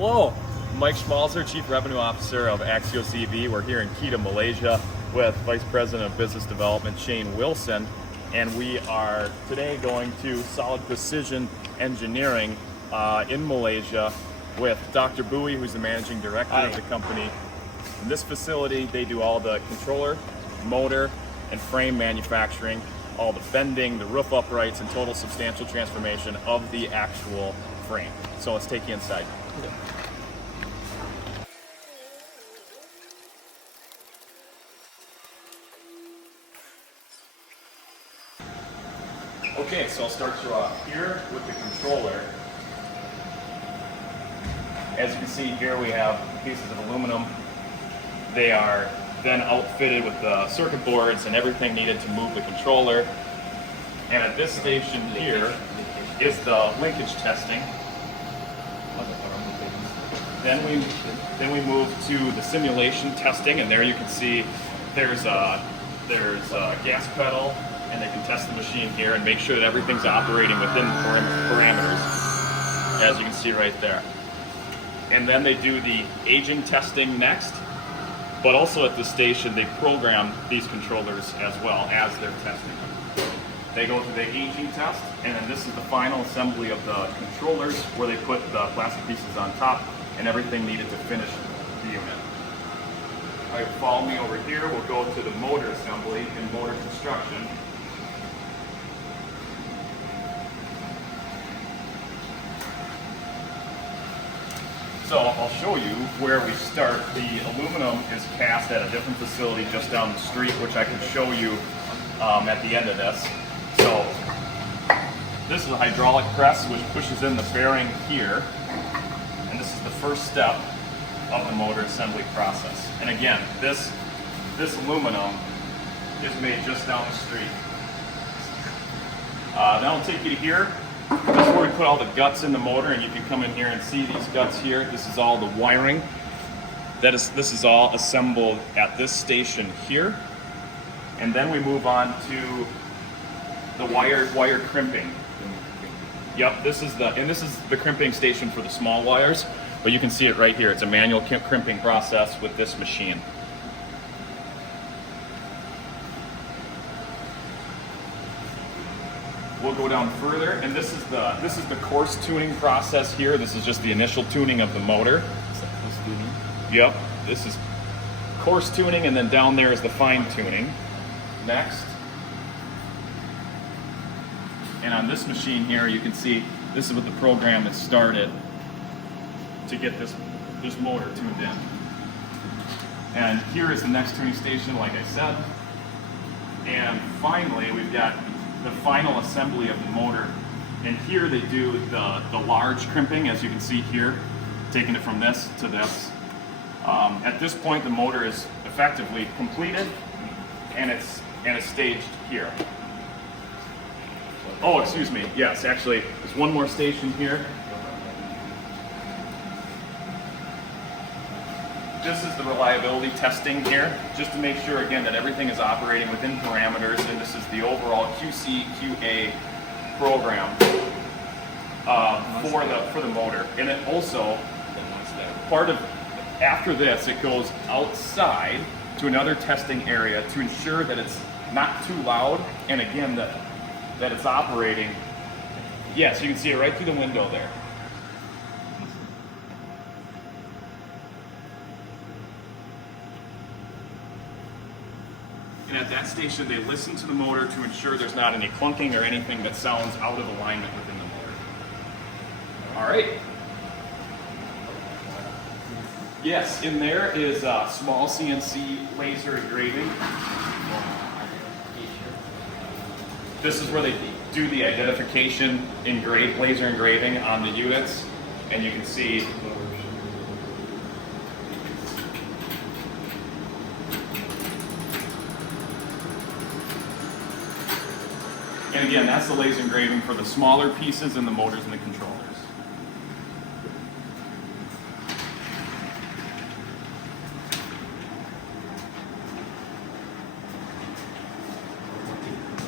Hello, Mike Schmalzer, Chief Revenue Officer of Axios EV. We're here in Kedah, Malaysia with Vice President of Business Development, Shane Wilson. And we are today going to Solid Precision Engineering in Malaysia with Dr. Bowie, who's the Managing Director of the company. In this facility, they do all the controller, motor, and frame manufacturing, all the bending, the roof uprights, and total substantial transformation of the actual frame. So let's take you inside. Yeah. Okay, so I'll start you off here with the controller. As you can see here, we have pieces of aluminum. They are then outfitted with the circuit boards and everything needed to move the controller. And at this station here is the linkage testing. Then we move to the simulation testing, and there you can see there's a gas pedal, and they can test the machine here and make sure that everything's operating within parameters, as you can see right there. And then they do the aging testing next, but also at this station they program these controllers as well as they're testing them. They go through the aging test, and then this is the final assembly of the controllers where they put the plastic pieces on top and everything needed to finish the unit. All right, follow me over here. We'll go to the motor assembly and motor construction. So I'll show you where we start. The aluminum is cast at a different facility just down the street, which I can show you at the end of this. So this is a hydraulic press which pushes in the bearing here, and this is the first step of the motor assembly process. And again, this aluminum is made just down the street. Now I'll take you to here. This is where we put all the guts in the motor, and you can come in here and see these guts here. This is all the wiring. This is all assembled at this station here. And then we move on to the wire crimping. Yep, this is the crimping station for the small wires, but you can see it right here. It's a manual crimping process with this machine. We'll go down further, and this is the coarse tuning process here. This is just the initial tuning of the motor. Yep, this is coarse tuning, and then down there is the fine tuning. Next. And on this machine here, you can see this is what the program has started to get this motor tuned in. And here is the next tuning station, like I said. And finally, we've got the final assembly of the motor. And here they do the large crimping, as you can see here, taking it from this to this. At this point, the motor is effectively completed, and it's staged here. Oh, excuse me. Yes, actually, there's one more station here. This is the reliability testing here, just to make sure, again, that everything is operating within parameters, and this is the overall QC/QA program for the motor. And it also, after this, it goes outside to another testing area to ensure that it's not too loud, and again, that it's operating. Yes, you can see it right through the window there. And at that station, they listen to the motor to ensure there's not any clunking or anything that sounds out of alignment within the motor. All right. Yes, in there is small CNC laser engraving. This is where they do the identification laser engraving on the units, and you can see and again, that's the laser engraving for the smaller pieces and the motors and the controllers.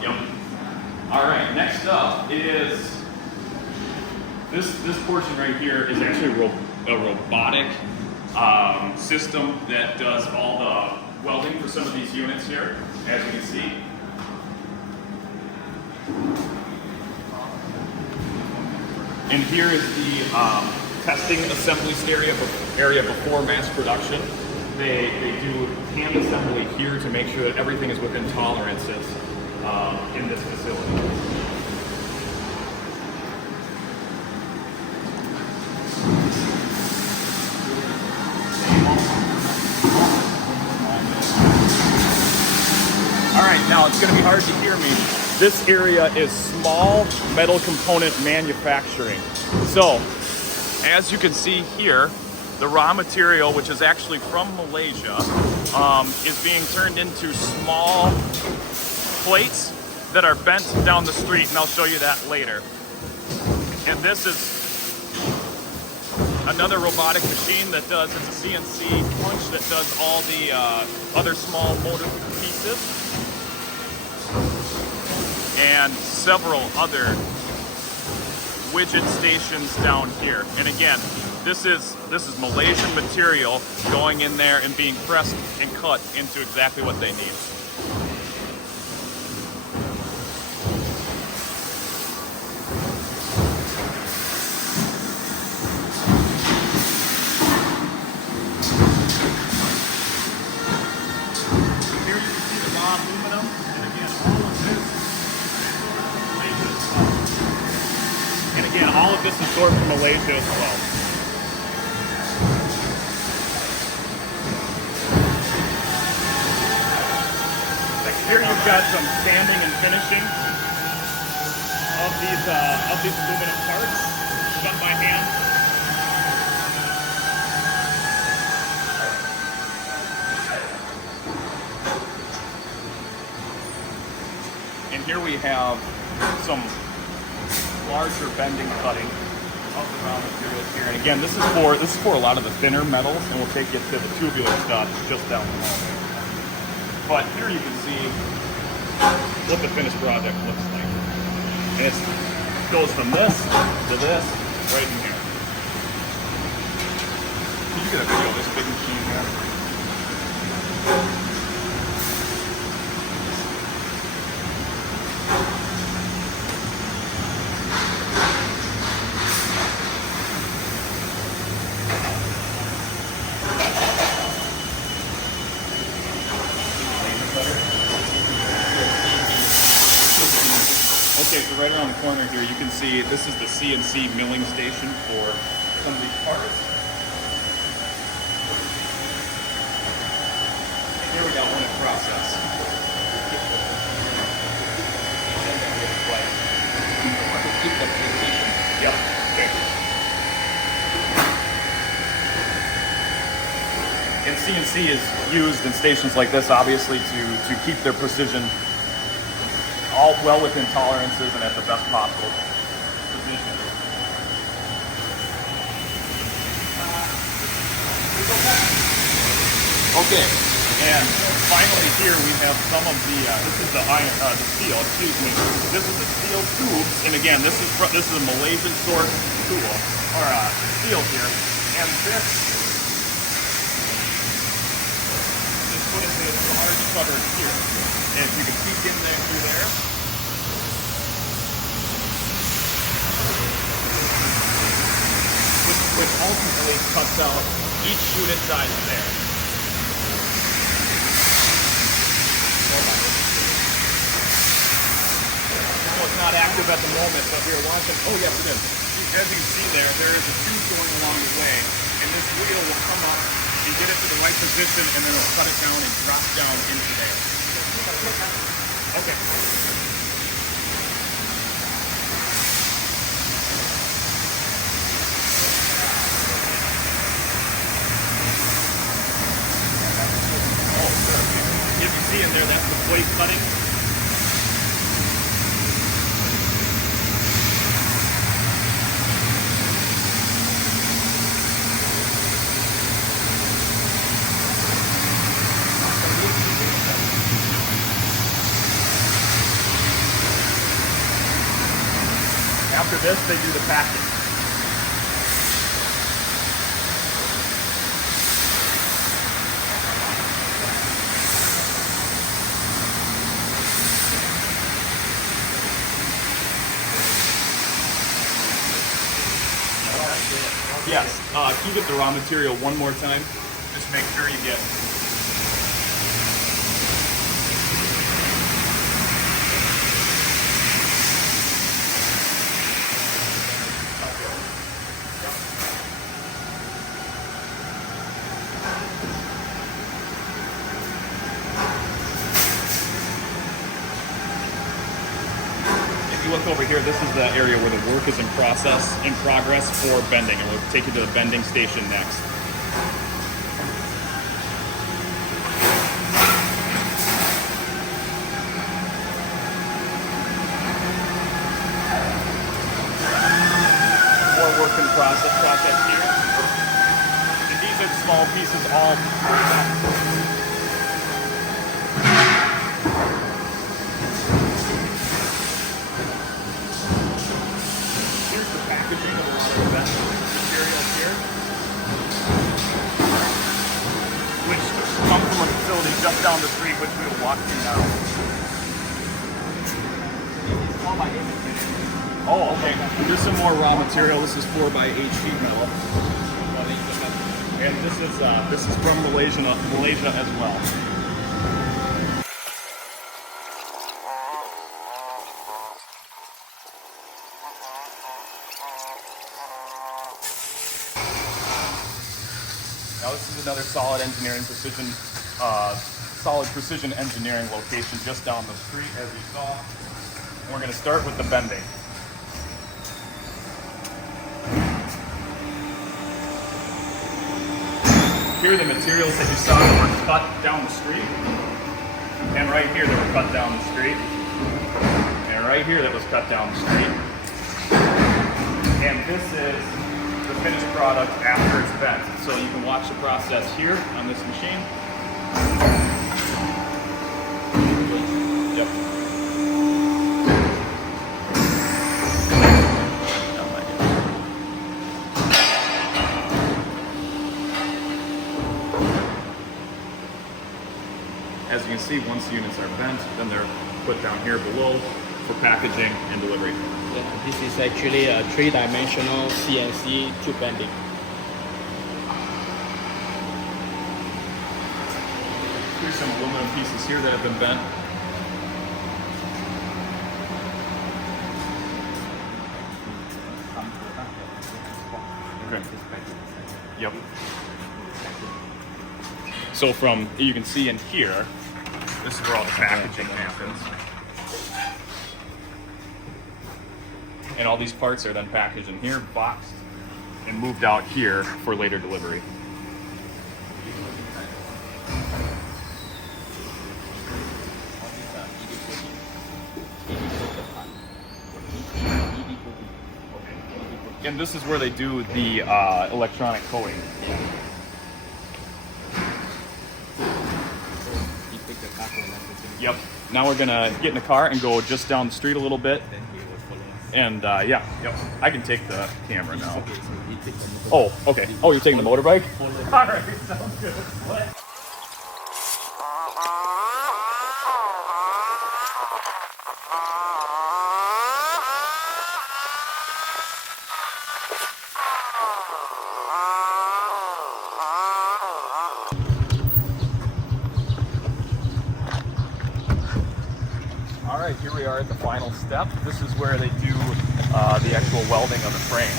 Yep. All right, next up is this portion right here is actually a robotic system that does all the welding for some of these units here, as you can see. And here is the testing assembly area before mass production. They do hand assembly here to make sure that everything is within tolerances in this facility. All right, now it's going to be hard to hear me. This area is small metal component manufacturing. So, as you can see here, the raw material, which is actually from Malaysia, is being turned into small plates that are bent down the street, and I'll show you that later. And this is another robotic machine that does, it's a CNC punch that does all the other small motor pieces, and several other widget stations down here. And again, this is Malaysian material going in there and being pressed and cut into exactly what they need. Here you can see the raw aluminum, and again, all of this is Malaysia. And again, all of this is sourced from Malaysia as well. Here you've got some sanding and finishing of these aluminum parts done by hand. And here we have some larger bending cutting of the raw materials here. And again, this is for a lot of the thinner metals, and we'll take you to the tubular stuff just down the hall. But here you can see what the finished product looks like. And it goes from this to this right in here. Can you get a video of this big machine here? Okay, so right around the corner here, you can see this is the CNC milling station for some of these parts. And here we got one in process. Yep. Okay. And CNC is used in stations like this, obviously, to keep their precision all well within tolerances and at the best possible position. Okay, and finally here we have some of the this is the steel. Excuse me. This is the steel tubes, and again, this is a Malaysian source tool or steel here, and this is put into this large cupboard here. And if you can peek in there through there. Which ultimately cuts out each unit size there. Now it's not active at the moment, but we are watching. Oh yes, it is. As you can see there is a tube going along the way, and this wheel will come up and get it to the right position, and then it'll cut it down and drop down into there. Okay. If you see in there, that's the plate cutting. After this, they do the packing. Yes. Can you get the raw material one more time? Just make sure you get. Look over here, this is the area where the work is in progress for bending, and we'll take you to the bending station next. More work in process here. And these are the small pieces all. Just down the street, which we will walk through now. Oh, okay. There's some more raw material. This is 4x8 sheet metal, and this is from Malaysia as well. Now this is another solid precision engineering location just down the street, as you saw. And we're going to start with the bending. Here are the materials that you saw that were cut down the street. And right here that were cut down the street. And right here that was cut down the street. And this is the finished product after it's bent. So you can watch the process here on this machine. Yep. As you can see, once the units are bent, then they're put down here below for packaging and delivery. Yeah, this is actually a 3-dimensional CNC tube bending. Here's some aluminum pieces here that have been bent. Okay. Yep. So from, you can see in here, this is where all the packaging happens. And all these parts are then packaged in here, boxed, and moved out here for later delivery. And this is where they do the electronic coding. Yep. Now we're gonna get in the car and go just down the street a little bit. And yeah, yep. I can take the camera now. Oh, okay. Oh, you're taking the motorbike? All right, sounds good. All right, here we are at the final step. This is where they do the actual welding of the frame.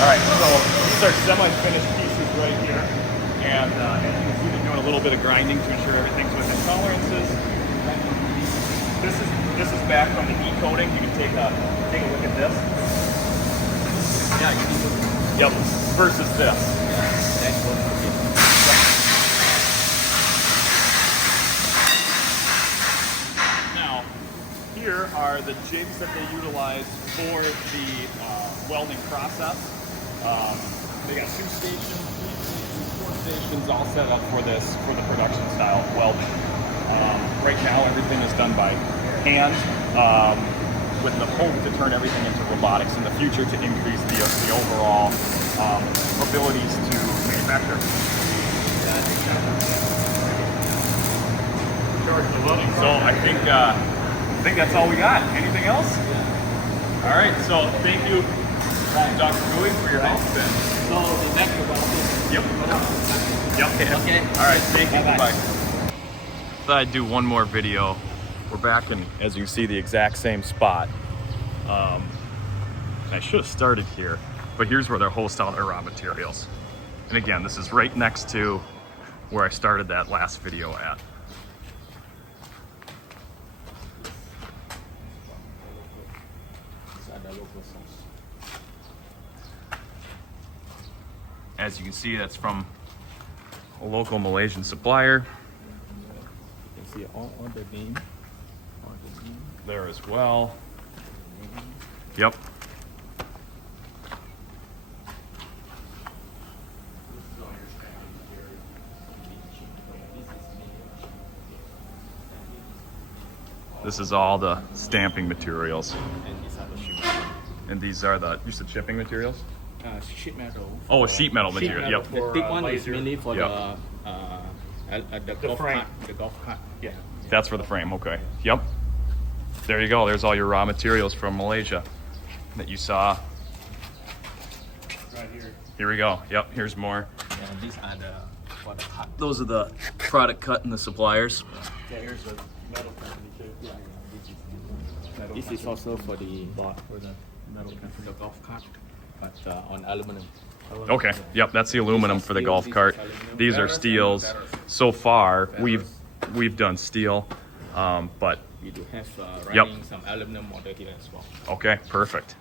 All right, so these are semi-finished pieces right here. And as you can see, they're doing a little bit of grinding to ensure everything's within tolerances. This is back from the E-coating. You can take a look at this. Yeah, you can look. Yep, versus this. Now, here are the jigs that they utilize for the welding process. They got 2 stations, 4 stations all set up for the production style welding. Right now, everything is done by hand, with the hope to turn everything into robotics in the future to increase the overall abilities to manufacture. So I think I think that's all we got. Anything else? Yeah. All right, so thank you, Dr. Bowie, for your help. So the next about Yep. Yep. Okay. All right, thank you. Bye-bye. Bye. Thought I'd do one more video. We're back in, as you can see, the exact same spot. I should have started here, but here's where they host all their raw materials. And again, this is right next to where I started that last video at. As you can see, that's from a local Malaysian supplier. You can see all the name. There as well. Yep. This is all the stamping materials. And these are the sheet And these are the, you said shipping materials? sheet metal. Oh, a sheet metal Sheet material. metal. Yep. The thick one is mainly for Yep. the golf frame. cart. The golf cart. Yeah. That's for the frame, okay. Yep. There you go. There's all your raw materials from Malaysia that you saw. Right here. Here we go. Yep, here's more. And these are the for the cut. Those are the product cut and the suppliers. Yeah, here's the metal company too. Yeah, this is also for the metal company, the golf cart, but on aluminum. Okay, yep, that's the aluminum for the steel, golf these cart. are aluminum. These are steels. So far, we've done steel, but We do have Yep. running some aluminum model here as well. okay, perfect.